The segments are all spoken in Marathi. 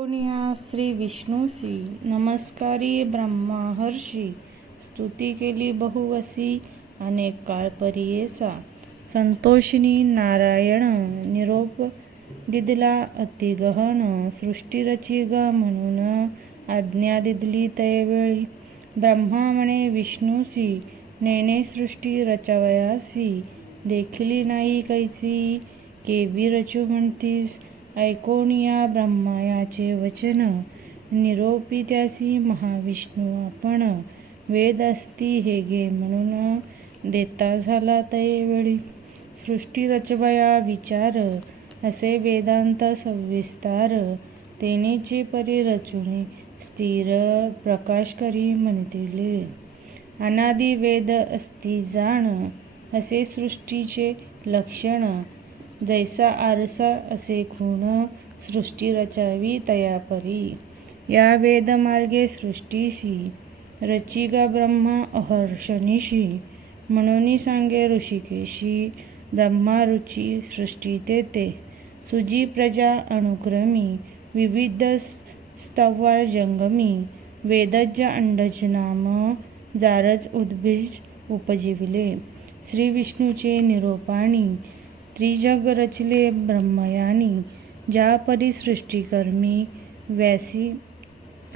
कोणिया श्री विष्णूसी नमस्कारी ब्रह्माहर्षी स्तुती केली बहुवसी अनेक काळ परियेसा संतोषिनी नारायण निरोप दिदला अतिगहन सृष्टीरची ग म्हणून आज्ञा दिदली तयवेळी. ब्रह्मा म्हणे विष्णूसी नेने सृष्टी रचावयासी देखिली नाही कैची केवी रचू म्हणतीस ऐकोनिया ब्रह्मायाचे वचन. निरोपी त्यासी महाविष्णू आपण वेद असती हे गे म्हणून देता झाला तयवेळी. सृष्टी रचवया विचार असे वेदांत सविस्तार. तेनेचे परी रचुनी स्थिर प्रकाश करी म्हणतील. अनादि वेद असती जाण असे सृष्टीचे लक्षण. जैसा आरसा असे खूण सृष्टी रचावी तयापरी. या वेदमार्गे सृष्टीशी रचिगा ब्रह्मा अहर्षनिशी म्हणून सांगे ऋषिकेशी ब्रह्मा रुची सृष्टी तेते सुजी प्रजा अनुक्रमी विविध स्तवार जंगमी वेदज अंडज नाम जारज उद्भिज उपजीविले. श्री विष्णूचे निरोपाणी त्रिजग रचले ब्रह्मयानी ज्या परिसृष्टीकर्मी व्यासी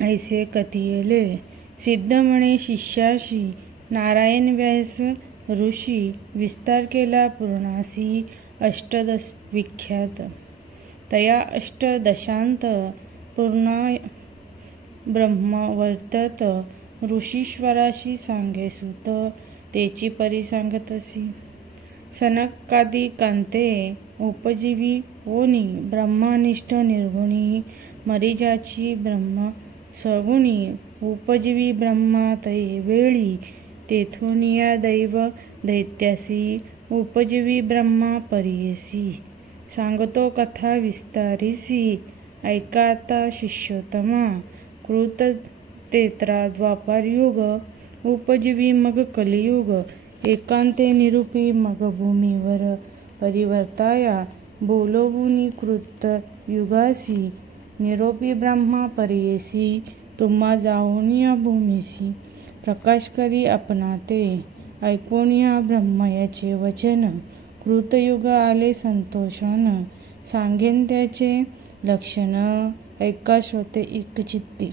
ऐसे कथियेले सिद्ध म्हणे शिष्याशी नारायण व्यास ऋषी विस्तार केला पूर्णासी अष्टदश विख्यात. तया अष्टदशांत पूर्णा ब्रह्म वर्तत ऋषीश्वराशी सांगे सुत तेची परी सांगतसी सनकादी कांते उपजीवी ओनी ब्रह्मानिष्ठ निर्गुणी मरिजाची ब्रह्म सगुणी उपजीवी ब्रह्मा तये वेळी तेथुनिया दैव दैत्यासी उपजीवी ब्रह्मा परियसी. सांगतो कथा विस्तारिसी ऐकाता शिष्योत्तमा कृत तेत्रा द्वापारयुग उपजीवी मग कलियुग एकांते निरूपी मगभूमीवर परिवर्ताया बोलवुनी कृत युगासी निरोपी ब्रह्मा परियेसी तुम्हा जाऊन या भूमीशी प्रकाश करी आपणा ते ऐकून या ब्रह्मयाचे वचन कृतयुग आले संतोषण सांगेन त्याचे लक्षण ऐका श्रोते एकचित्ती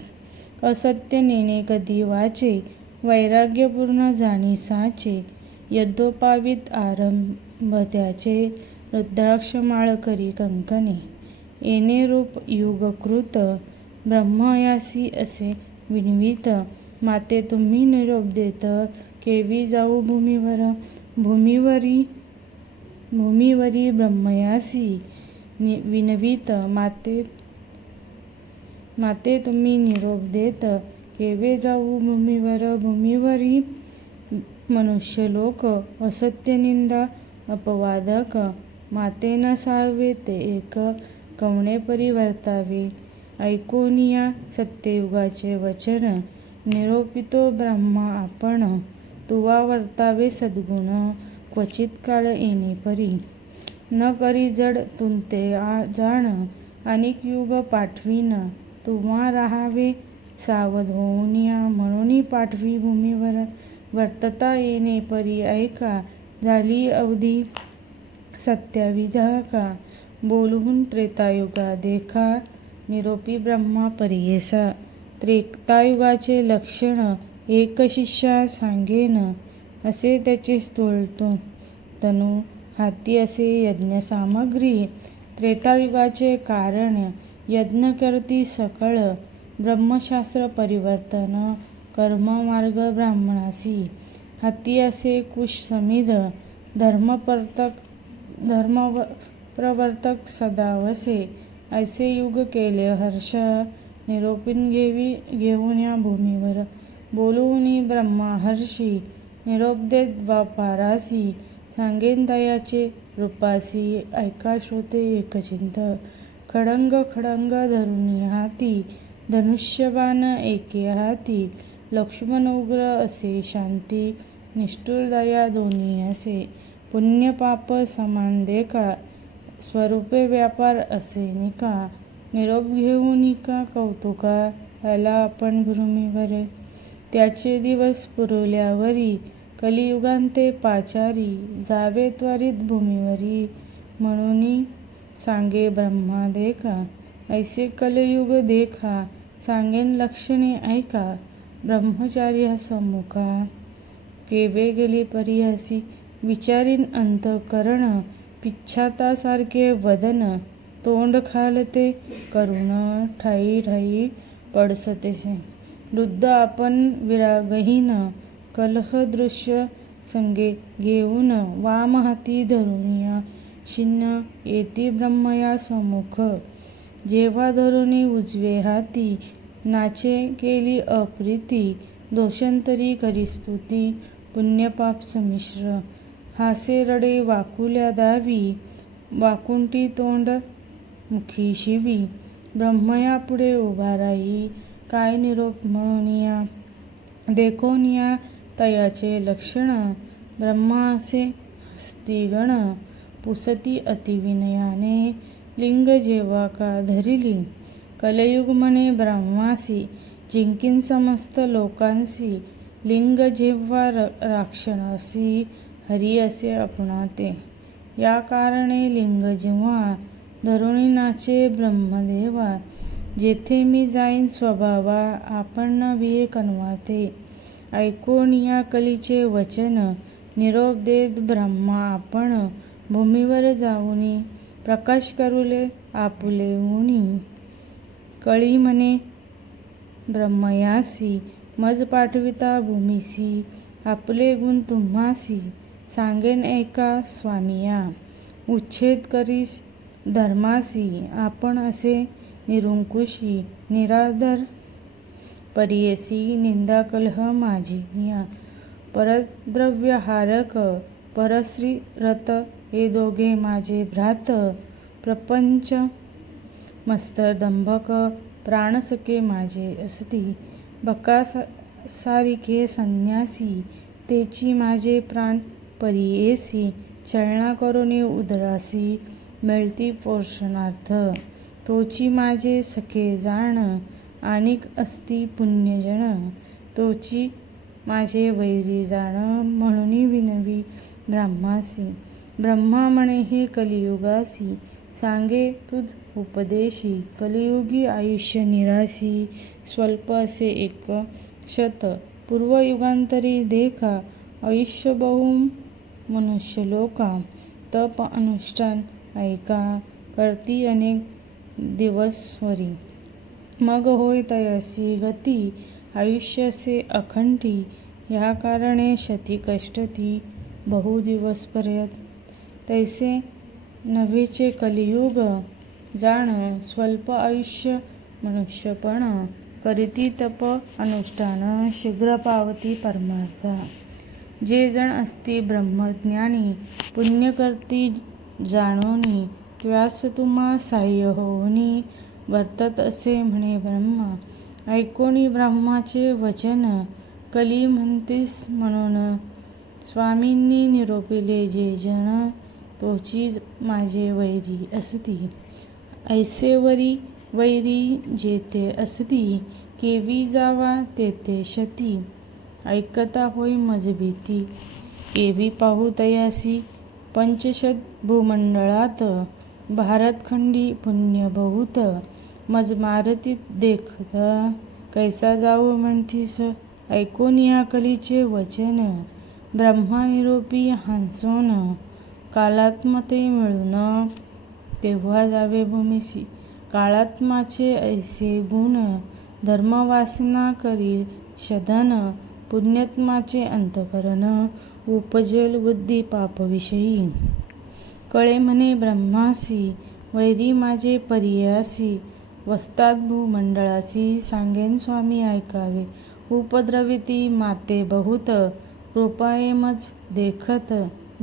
असत्य नेणे कधी वाचे वैराग्यपूर्ण जाणी साचे यद्योपावित आरंभ त्याचे रुद्राक्ष माळ करी कंकणे. येणे रूप युगकृत ब्रह्मयासी असे विनवित. माते तुम्ही निरोप देत केवी जाऊ भूमीवर भूमीवरी भूमीवरी ब्रह्मयासी. विनवित माते माते तुम्ही निरोप देत केवे जाऊ भूमीवर भूमीवरी मनुष्यलोक असत्य निंदा अपवादक माते न सावे ते एक कवणे परिवर्तावे ऐकोनिया सत्ययुगाचे वचन निरोपितो ब्रह्मा आपण तुवा वर्तावे सद्गुण क्वचित काळ येणे परी. न करी जड तुंते जाण अनेक युग पाठवीन तुम्हा राहावे सावध होऊन या म्हणून पाठवी भूमीवर. वर्तता येणे पर्याय ऐका झाली अवधी सत्याविधा का? बोलहून त्रेतायुगा देखा निरोपी ब्रह्मा परियेसा. त्रेतायुगाचे लक्षण एक शिष्या सांगेन असे त्याचे स्तोलतो तनु हाती असे यज्ञसामग्री त्रेतायुगाचे कारण यज्ञ करती सकळ. ब्रह्मशास्त्र परिवर्तन कर्ममार्ग ब्राह्मणासी. हाती असे कुश समिध धर्मपर्तक धर्मप्रवर्तक सदावसे. ऐसे युग केले हर्ष निरोपिन घेवी घेऊन या भूमीवर. बोलवुनी ब्रह्मा हर्षी निरोप देत वापारासी. सांगेन दयाचे रूपासी ऐका श्रोते एकचिंत. खडंग खडंग धरुणी हाती धनुष्यबाण एके हाती. लक्ष्मण उग्र असे शांती निष्ठुर दया दोन्ही असे पुण्यपाप समान देखा स्वरूपे व्यापार असे निका निरोप घेऊन निका कौतुका याला आपण भूमीवर त्याचे दिवस पुरवल्यावरी कलियुगांते पाचारी जावे त्वरित भूमीवरी म्हणून सांगे ब्रह्मा देखा ऐसे कलयुग देखा सांगेन लक्षणे ऐका. ब्रह्मचार्यासम्मुखा केवे गेली परिहसी विचारीन अंतकरण पिच्छातासारखे वदन तोंड खालते करुण ठाई ठाई पडसतेसे वृद्ध आपण विरागहीन कलहदृश्य संगे घेऊन वाम हाती धरुनिया शिन्न येती ब्रह्मया समुख. जेव्हा धरुनी उजवे हाती नाचे केली अप्रीती दोषांतरी करी स्तुती पुण्यपाप संमिश्र. हासे रडे वाकुल्या दावी वाकुंटी तोंड मुखी शिवी. ब्रह्मया पुढे उभा राही काय निरोप म्हणूनिया? देखोनिया तयाचे लक्षण ब्रह्मासे हस्तिगण पुसती अतिविनयाने लिंग जेवा का धरिली. कलयुग म्हणे ब्रह्मासी जिंकीन समस्त लोकांसी लिंग जेव्हा र राक्षणासी हरी असे आपणाते या कारणे लिंग जेव्हा धरुणी नाचे ब्रह्मदेवा जेथे मी जाईन स्वभावा आपण नव्हे कनवाते. ऐकून या कलीचे वचन निरोप देत ब्रह्मा आपण भूमीवर जाऊनी प्रकाश करुले आपुले उनी कळी म्हणे ब्रह्मयासी मज पाठविता भूमीसी आपले गुण तुम्हासी सांगेन ऐका स्वामिया उच्छेद करीस धर्मासी आपण असे निरुंकुशी निराधर परियसी निंदा कलह माझी निया परद्रव्यहारक परश्री रत हे दोघे माझे भ्रात प्रपंच मस्त दंभक प्राणसखे माझे असती. बकासारिखे संन्यासी तेची माझे प्राण परियेसी. छळणा करुणी उदरासी मिळती पोषणार्थ. तोची माझे सखे जाण आणिक असती पुण्यजन तोची माझे वैरी जाण म्हणून विनवी ब्रह्मासी. ब्रह्मा म्हणे हे कलियुगासी. सांगे तुझ उपदेशी कलियुगी आयुष्य निराशी स्वल्प असे एक शत. पूर्वयुगांतरी देखा आयुष्य बहु मनुष्यलोका तप अनुष्ठान ऐका करती अनेक दिवसवरी मग होय तयासी गती आयुष्यसे अखंडी. ह्या कारणे शती कष्टती बहु दिवसपर्यंत. तैसे नव्हेचे कलियुग जाण स्वल्प आयुष्य मनुष्यपण करीती तप अनुष्ठान शीघ्र पावती परमार्थ. जे जण असती ब्रह्मज्ञानी पुण्यकर्ती जाणोनी त्यास तुम्हा साह्य होनी वर्तत असे म्हणे ब्रह्मा. ऐकोनी ब्रह्माचे वचन कली म्हणतीस म्हणून. स्वामींनी निरोपिले जे जन तोची माझे वैरी असती. ऐसेवरी वैरी जेथे असती केवी जावा तेथे शती. ऐकता होय मजभीती केवी पाहू तयासी पंचशत भूमंडळात भारतखंडी पुण्य बहुत मज मारतीत देखत कैसा जाऊ म्हणतीस ऐकून या कलीचे वचन ब्रह्मा निरोपी कालात्मते मिळून तेव्हा जावे भूमीसी काळात्माचे ऐसे गुण धर्मवासना करी शधन पुण्यात्माचे अंतकरण उपजेल बुद्धी पापविषयी. कळे म्हणे ब्रह्मासी वैरी माझे परियासी वस्तात भूमंडळासी सांगेन स्वामी ऐकावे. उपद्रविती माते बहुत कृपाये मज देखत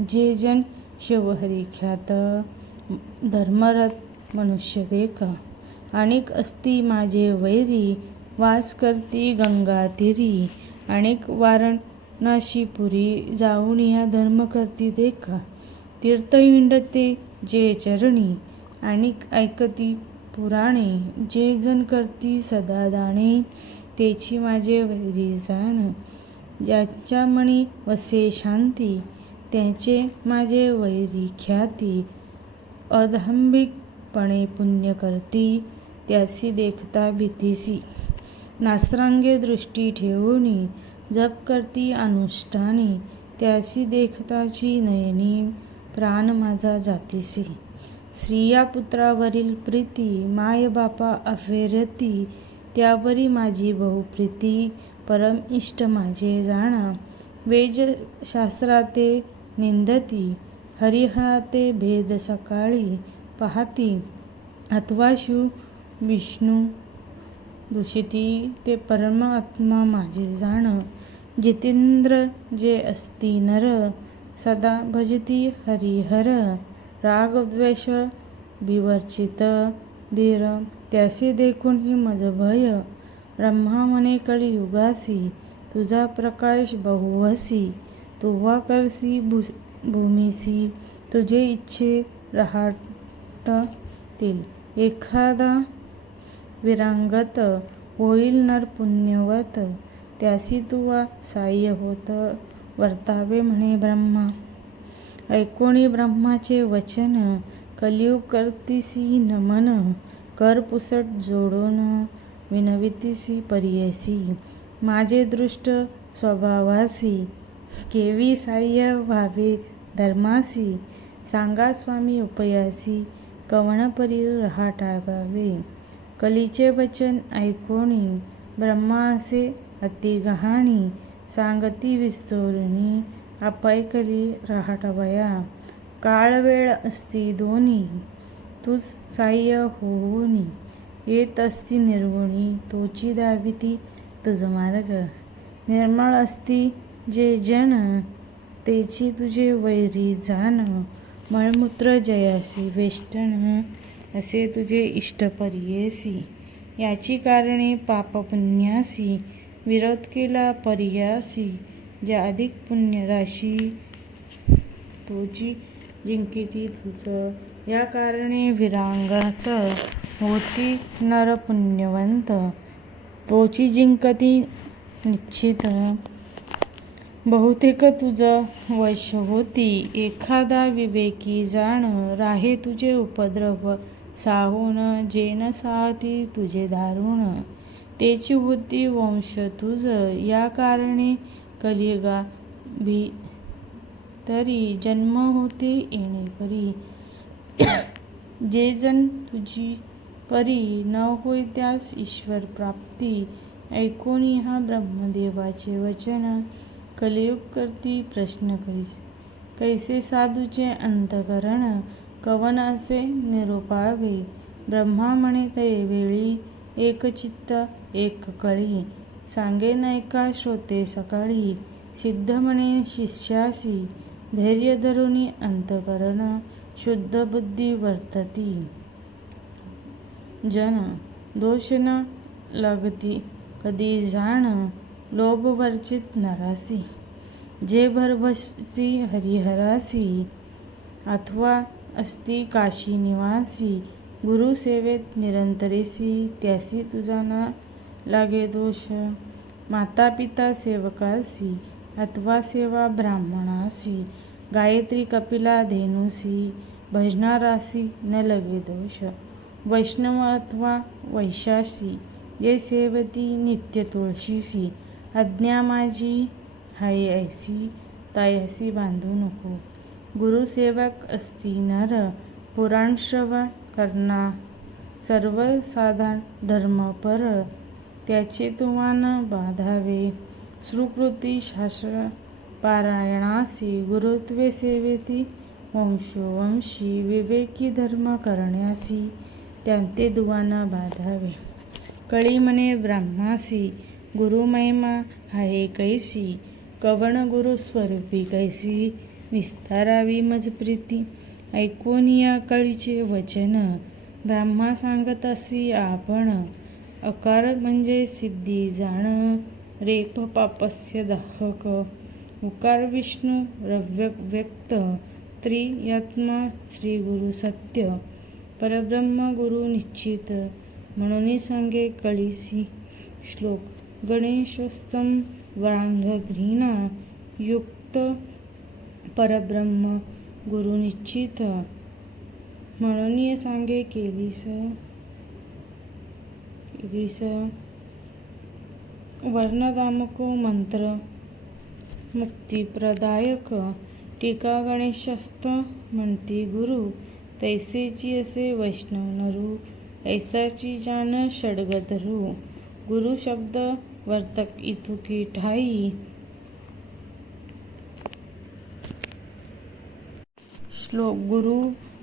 जे जन शिवहरी ख्यात धर्मरथ मनुष्य देख अनेक असती माझे वैरी वास करती गंगातिरी अनेक वारणाशी पुरी जाऊन या धर्म करती देखा. तीर्थ इंडते जे चरणी आणिक ऐकती पुराणे. जे जन करती सदा दाणे तेची माझे वैरी जाण. ज्याच्या मणी वसे शांती त्याचे माझे वैरी ख्याती अधांबिकपणे पुण्य करती त्याची देखता भीतीसी. नासरांगे दृष्टी ठेवणी जप करती अनुष्ठानी त्याची देखताची नयनी प्राण माझा जातीसी. स्त्रिया पुत्रावरील प्रीती माय बापा अफेरती त्यावरी माझी बहुप्रीती परम इष्ट माझे जाणा. वेज शास्त्राते निंदती हरिहराते भेद सकाळी पाहती अथवाशु विष्णू दुषिती ते परमात्मा माझे जाण. जितेंद्र जे असती नर सदा भजती हरिहर. रागद्वेष विवर्चित धीर त्यासे देखून ही मज भय. ब्रह्मा म्हणे कळीयुगासी तुझा प्रकाश बहुवसी. तुवा करसी भू भूमीसी तुझे इच्छे रहाटतील एखादा विरांगत होईल नर पुण्यवत त्यासी तुवा साह्य होत वर्तावे म्हणे ब्रह्मा। ऐकोणी ब्रह्माचे वचन कलियुग करतीसी नमन कर पुसट जोडून विनवितीसी परियसी। माझे दृष्ट स्वभावासी केवी साह्य व्हावे धर्मासी सांगा स्वामी उपयासी कवणपरी रहाटावे कलीचे वचन ऐकोणी ब्रह्मासे अति गहाणी सांगती विस्तोरणी अपायकली रहाटवया. काळ वेळ असती दोन्ही तूच साह्य होऊनी. येत असती निर्गुणी तोची दाविती तुझ मार्ग. निर्मळ असती जे जन तेची तुझे वैरी जाण मळमूत्र जयासी वेष्टन असे तुझे इष्टपर्येसी याची कारणे पापपुण्यासी विरोध केला पर्यासी. ज्या अधिक पुण्यराशी तोची जिंकिती तुझं. या कारणे विरांगत होती नर पुण्यवंत तोची जिंकती निश्चित. बहुतेक तुझं वश होती. एखादा विवेकी जाण राहे तुझे उपद्रव साहून जेन साहती तुझे दारुण. तेची बुद्धी वंश तुझ या कारणे कलिगा भी तरी जन्म होते येणे परी. जे जन तुझी परी न होय त्यास ईश्वर प्राप्ती. ऐकून ह्या ब्रह्मदेवाचे वचन कलियुग करती प्रश्न कैसे कैसे साधूचे अंतकरण कवन असे निरोपावे. ब्रह्मा म्हणे ते वेळी एकचित्त एक कळी. सांगे नैका श्रोते सकाळी. सिद्ध म्हणे शिष्याशी धैर्य धरुणी अंतकरण शुद्ध बुद्धी वर्तती. जन दोष न लगती कधी जाण लोभवर्जित नरासी जे भरभसी हरिहरासी अथवा असती काशी निवासी गुरुसेवेत निरंतरेसी त्यासी तुझा ना लागे दोष. माता पिता सेवकासी अथवा सेवा ब्राह्मणासी गायत्री कपिला धेनुसी भजनारासी न लगे दोष. वैष्णव अथवा वैशासी जे सेवती नित्य तुळशीसी आज्ञा माझी हाय ऐसी तायसी बांधू नको. गुरुसेवक असती नर पुराण श्रवण करना. सर्वसाधारण धर्मपर त्याचे तुमान बाधावे. सुकृती शास्त्र पारायणासी गुरुत्वे सेवेती वंशोवंशी विवेकी धर्म करण्यासी त्यांते दुवानं बाधावे. कळी म्हणे ब्रह्मासी गुरु महिमा आहे कैसी कवण गुरु स्वरूपी कैसी विस्तारावी मज प्रीती ऐकून या कळीचे वचन ब्रह्मा सांगत असी आपण अकार म्हणजे सिद्धी जाण रेप पापस्य दाहक उकार विष्णू रव्य व्यक्त त्रियात्मा श्री गुरु सत्य परब्रह्म गुरु निश्चित म्हणून सांगे कळीसी श्लोक. गणेशस्तं वांघ्रीना युक्त परब्रह्म गुरु निश्चित. म्हणून सांगे केलीस केलीस वर्णदामको मंत्र. मुक्तिप्रदायक. टीका गणेशस्त म्हणती गुरु तैसेची असे वैष्णव नरू ऐसाची जान षडगधरू. गुरु शब्द वर्तक इतुकी ठाई। श्लोक गुरु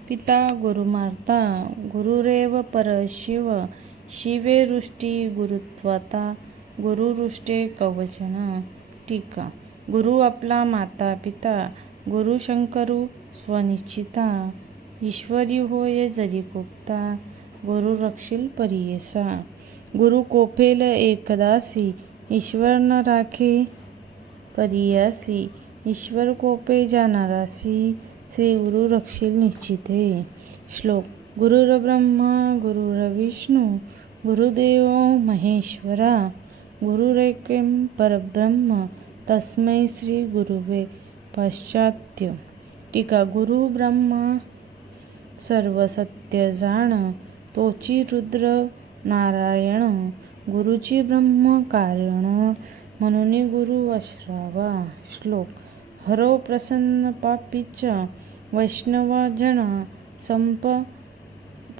पिता गुरुमार्ता गुरुरेव परशिव शिवे रुष्टी गुरुत्वता गुरुरुष्टे कवचन। टीका गुरु आपला माता पिता गुरु शंकरू स्वनिश्चिता ईश्वरी होय जरी गुप्ता गुरु रक्षील परियेसा। गुरु कोपेल एकदासी ईश्वर न राखे परियासी ईश्वर कोपे जाणारासी श्री गुरु रक्षील निश्चिते। श्लोक गुरुर्ब्रह्मा गुरुर्विष्णू गुरुदेव महेश्वरा गुरुरेकेम परब्रह्म तस्मै श्री गुरुवे पाश्चात्य। टीका गुरु ब्रह्मा सर्व सत्य जाण तोची रुद्र नारायण गुरुची ब्रह्म कारण म्हणून गुरु अश्रावा श्लोक हरो प्रसन्न पापीच वैष्णवा जना संप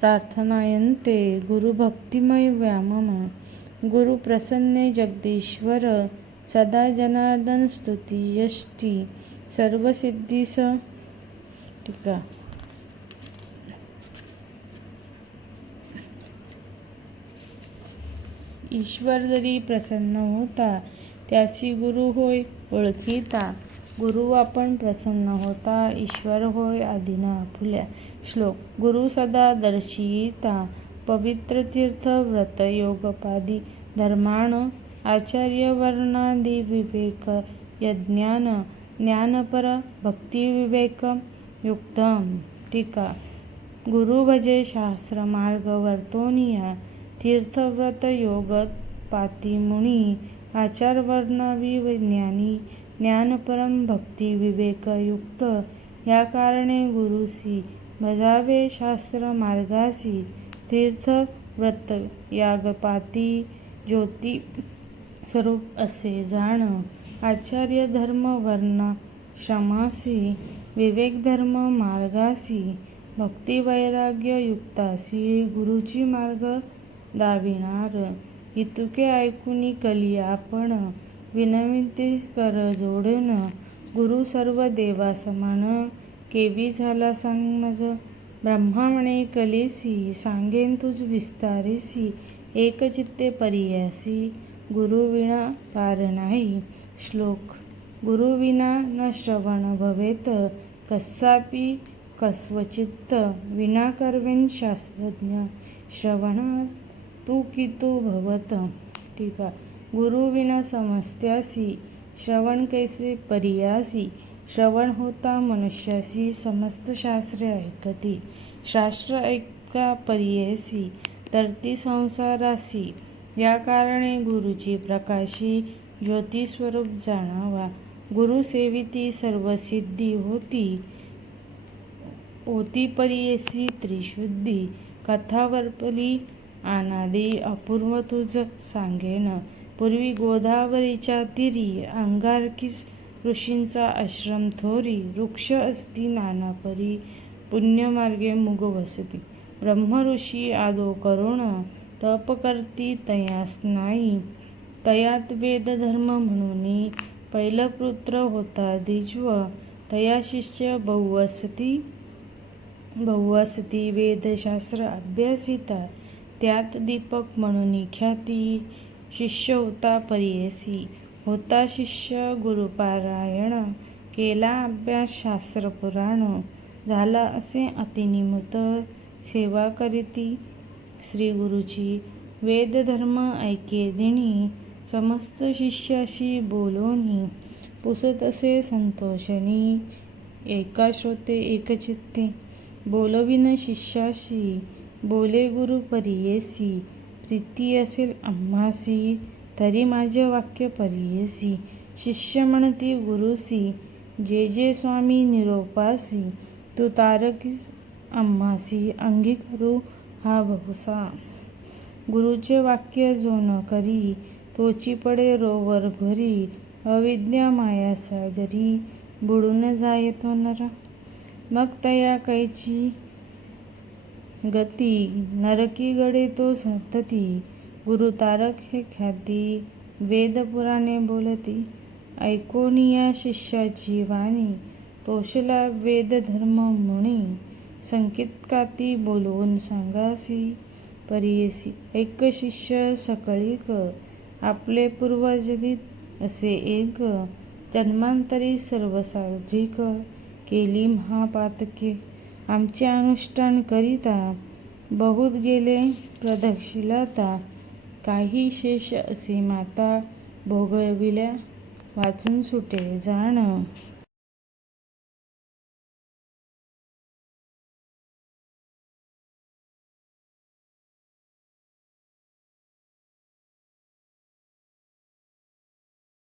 प्रार्थनायन्ते गुरुभक्तिमय व्यामम गुरु प्रसन्ने जगदीश्वर सदा जनार्दन स्तुती यष्टी सर्वसिद्धीस टीका। ईश्वर जरी प्रसन्न होता त्याशी गुरु होय ओळखीता. गुरु आपण प्रसन्न होता ईश्वर होय आदिना आपुल्या श्लोक गुरु सदा दर्शिता पवित्र तीर्थ व्रत योगपादी धर्माण आचार्य वर्णादी विवेक यज्ञान ज्ञानपर भक्तिविवेक युक्तम टीका. गुरु भजे शास्त्र मार्ग वर्तोनिया. तीर्थव्रत योगत पातिमुनी आचार वर्णावी ज्ञानी ज्ञानपरम भक्ती विवेकयुक्त या कारणे गुरुसी भजावे शास्त्र मार्गासी तीर्थ व्रत यागपाती ज्योती स्वरूप असे जाण आचार्य धर्म वर्ण क्षमासी विवेक धर्म मार्गासी भक्ती वैराग्य युक्तासी गुरुची मार्ग दाविणार. इतुके ऐकुनी कली आपण विनविती कर जोडन. गुरु सर्व देवा समान. केवी झाला सांग मज. ब्रह्मा म्हणे कलेसी सांगेन तुझ विस्तारेसी. एकचित्ते परियासी. गुरुविना पार नाही. श्लोक. गुरुविना न श्रवण भवेत. कसापी कस्वचित्त. विना करवेन शास्त्रज्ञ. श्रवणात तू की तू भवत. टीका गुरुविना समस्त्यासी श्रवण कैसे परियासी? श्रवण होता मनुष्यासी समस्त शास्त्रे ऐकती. शास्त्र ऐका पर्यसी तरती संसारासी. या कारणे गुरुची प्रकाशी ज्योतिस्वरूप जाणावा. गुरु सेविती सर्वसिद्धी होती. होती परियसी त्रिशुद्धी. कथावर्पली अनादी अपूर्व तुझ सांगेन. पूर्वी गोदावरीच्या तिरी अंगारकीस ऋषींचा आश्रम थोरी वृक्ष असती नानापरी पुण्यमार्गे मुग वसती. ब्रह्मऋषी आदो करुण तप करती तयास नाही. तयात वेदधर्म म्हणून पुत्र होता दिज्व तया शिष्य बहुवसती बहुवसती वेदशास्त्र अभ्यासिता. त्यात दीपक म्हणून ख्याती शिष्य होता परियसी. होता शिष्य गुरुपारायण. केला अभ्यास शास्त्र पुराण. झाला असे अतिनिमुत सेवा करीती. श्री गुरुची वेदधर्म ऐके दिणी समस्त शिष्याशी बोलोनी. पुसत असे संतोषणी एका श्रोते एकचित्ते. बोलविन शिष्याशी. बोले गुरु परियेसी प्रीती असेल आम्हासी तरी माझे वाक्य परियेसी शिष्य म्हणती गुरुसी जे जे स्वामी निरोपासी तू तारकी आम्हासी अंगीकारू हा बहुसा गुरुचे वाक्य जो न करी तोची पडे रोवर घरी अविद्या माया सागरी बुडून जाय तो नर. मग तया कैची गती नरकी गडे तो सतती गुरु तारक हे ख्याती वेद पुराणे बोलती ऐकोनिया शिष्याची वाणी तोषला वेद धर्म मुनी संकेतकाती बोलवून सांगासी. परियसी एक शिष्य सकळीक आपले पूर्वजरीत असे एक जन्मांतरी सर्वसाधिक केली महापातके. आमचे अनुष्ठान करिता. बहुत गेले प्रदक्षिलाता. काही शेष असे माता भोगविल्या वाचून सुटे जाण.